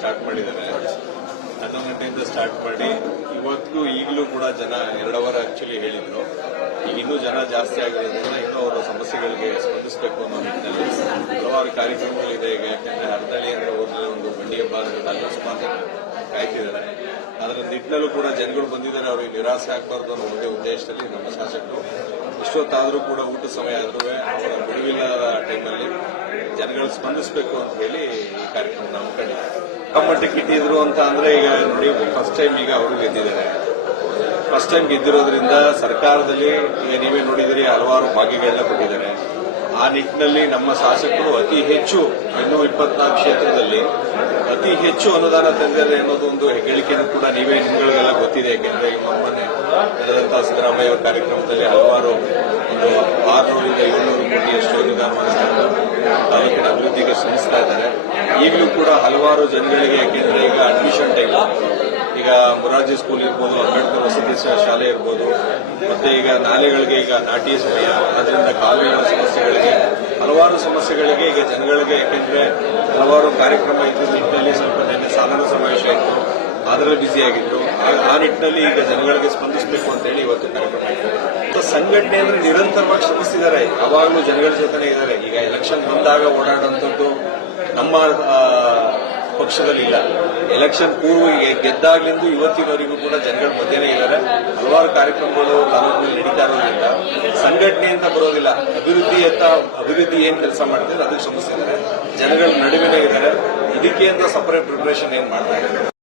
Start ಮಾಡಿದ್ದಾರೆ. 11 ಗಂಟೆಯಿಂದ start ಮಾಡಿ ಇವತ್ತಿಗೂ ಈಗಲೂ ಕೂಡ ಜನ 2 ಅವರ್ ಆಕ್ಚುಲಿ ಹೇಳಿದ್ರು. ಈಗ ಇನ್ನೂ ಜನ ಜಾಸ್ತಿ ಆಗಿರೋದ್ರಿಂದ ಇನ್ನೂ ಅವರ ಸಮಸ್ಯೆಗಳಿಗೆ ಸ್ಪಂದಿಸಬೇಕು ಅನ್ನೋ ನಿಟ್ಟಿನಲ್ಲಿ ಹಲವಾರು ಕಾರ್ಯಕ್ರಮಗಳಿದೆ. ಈಗ ಯಾಕೆಂದ್ರೆ ಹರದಳ್ಳಿ ಅಂದ್ರೆ ಹೋದ್ರೆ ಒಂದು ಬಂಡಿ ಹಬ್ಬ ಅಲ್ಲಿ ಸುಮಾರು ಜನ ಕಾಯ್ತಿದ್ದಾರೆ. ಅದರ ನಿಟ್ಟಿನಲ್ಲೂ ಕೂಡ ಜನಗಳು ಬಂದಿದ್ದಾರೆ. ಅವರಿಗೆ ನಿರಾಸೆ ಆಗಬಾರ್ದು ಅನ್ನೋ ಒಂದೇ ಉದ್ದೇಶದಲ್ಲಿ ನಮ್ಮ ಶಾಸಕರು ಇಷ್ಟೊತ್ತಾದರೂ ಕೂಡ ಊಟದ ಸಮಯ ಆದ್ರೂ ಅವರ ಬಿಡುವಿಲ್ಲದ ಟೈಮಲ್ಲಿ ಜನಗಳು ಸ್ಪಂದಿಸಬೇಕು ಅಂತ ಹೇಳಿ ಈ ಕಾರ್ಯಕ್ರಮ ನಾವು ಕಂಡಿದ್ದೀವಿ. ಮಟ್ಟಕ್ಕೆ ಇಟ್ಟಿದ್ರು ಅಂತ ಅಂದ್ರೆ ಈಗ ನೋಡಿ, ಫಸ್ಟ್ ಟೈಮ್ ಈಗ ಅವರು ಗೆದ್ದಿದ್ದಾರೆ. ಫಸ್ಟ್ ಟೈಮ್ ಗೆದ್ದಿರೋದ್ರಿಂದ ಸರ್ಕಾರದಲ್ಲಿ ಈಗ ನೀವೇ ನೋಡಿದಿರಿ ಹಲವಾರು ಭಾಗ್ಯಗಳನ್ನ ಕೊಟ್ಟಿದ್ದಾರೆ. ಆ ನಿಟ್ಟಿನಲ್ಲಿ ನಮ್ಮ ಶಾಸಕರು ಅತಿ ಹೆಚ್ಚು 224 ಕ್ಷೇತ್ರದಲ್ಲಿ ಅತಿ ಹೆಚ್ಚು ಅನುದಾನ ತಂದಿದ್ದಾರೆ ಅನ್ನೋದು ಒಂದು ಹೇಳಿಕೆಯನ್ನು ಕೂಡ ನೀವೇ ನಿಮ್ಗಳಿಗೆಲ್ಲ ಗೊತ್ತಿದೆ. ಯಾಕೆಂದ್ರೆ ಈಗ ಮೊನ್ನೆ ನಡೆದಂತಹ ಸಿದ್ದರಾಮಯ್ಯ ಅವರ ಕಾರ್ಯಕ್ರಮದಲ್ಲಿ ಹಲವಾರು ಒಂದು 600ರಿಂದ 700 ಕೋಟಿಯಷ್ಟು ಅನುದಾನವನ್ನು ತಾಲೂಕಿನ ಅಭಿವೃದ್ಧಿಗೆ ಶ್ರಮಿಸ್ತಾ ಇದ್ದಾರೆ. ಈಗಲೂ ಕೂಡ ಹಲವಾರು ಜನಗಳಿಗೆ, ಯಾಕೆಂದ್ರೆ ಈಗ ಅಡ್ಮಿಷನ್ ಟೈಮ್, ಈಗ ಮೊರಾರ್ಜಿ ಸ್ಕೂಲ್ ಇರ್ಬೋದು, ಅಂಬೇಡ್ಕರ್ ವಸತಿ ಶಾಲೆ ಇರ್ಬೋದು, ಮತ್ತೆ ಈಗ ನಾಲೆಗಳಿಗೆ ಈಗ ನಾಟಿ ಸಮಯ, ಅದರಿಂದ ಕಾಲುವೆಗಳ ಸಮಸ್ಯೆಗಳಿಗೆ, ಹಲವಾರು ಸಮಸ್ಯೆಗಳಿಗೆ ಈಗ ಜನಗಳಿಗೆ, ಯಾಕೆಂದ್ರೆ ಹಲವಾರು ಕಾರ್ಯಕ್ರಮ ಇದ್ದ ನಿಟ್ಟಿನಲ್ಲಿ ಸ್ವಲ್ಪ ನಿನ್ನೆ ಸಾಧನ ಸಮಾವೇಶ ಇತ್ತು, ಅದರಲ್ಲಿ ಬ್ಯುಸಿಯಾಗಿದ್ರು. ಆ ನಿಟ್ಟಿನಲ್ಲಿ ಈಗ ಜನಗಳಿಗೆ ಸ್ಪಂದಿಸಬೇಕು ಅಂತ ಹೇಳಿ ಇವತ್ತು ಕಾರ್ಯಕ್ರಮ ಇತ್ತು. ಸಂಘಟನೆ ಅಂದ್ರೆ ನಿರಂತರವಾಗಿ ಶ್ರಮಿಸ್ತಿದ್ದಾರೆ, ಯಾವಾಗಲೂ ಜನಗಳ ಜೊತೆನೇ ಇದ್ದಾರೆ. ಈಗ ಎಲೆಕ್ಷನ್ ಬಂದಾಗ ಓಡಾಡುವಂಥದ್ದು ನಮ್ಮ ಪಕ್ಷದಲ್ಲಿ ಇಲ್ಲ. ಎಲೆಕ್ಷನ್ ಪೂರ್ವ ಗೆದ್ದಾಗ್ಲಿಂದ ಇವತ್ತಿನವರೆಗೂ ಕೂಡ ಜನಗಳ ಮಧ್ಯೆನೇ ಇದ್ದಾರೆ. ಹಲವಾರು ಕಾರ್ಯಕ್ರಮಗಳು ತಾಲೂಕಿನಲ್ಲಿ ನಡೀತಾ ಇರೋದ್ರಿಂದ ಸಂಘಟನೆಯಿಂದ ಬರೋದಿಲ್ಲ. ಅಭಿವೃದ್ಧಿ ಏನ್ ಕೆಲಸ ಮಾಡ್ತಿದ್ರೆ ಅದಕ್ಕೆ ಶ್ರಮಿಸ್ತಿದ್ದಾರೆ. ಜನಗಳ ನಡುವೆನೇ ಇದ್ದಾರೆ. ಇದಕ್ಕೆ ಅಂತ ಸಪರೇಟ್ ಪ್ರಿಪರೇಷನ್ ಏನ್ ಮಾಡ್ತಾ ಇದ್ದಾರೆ.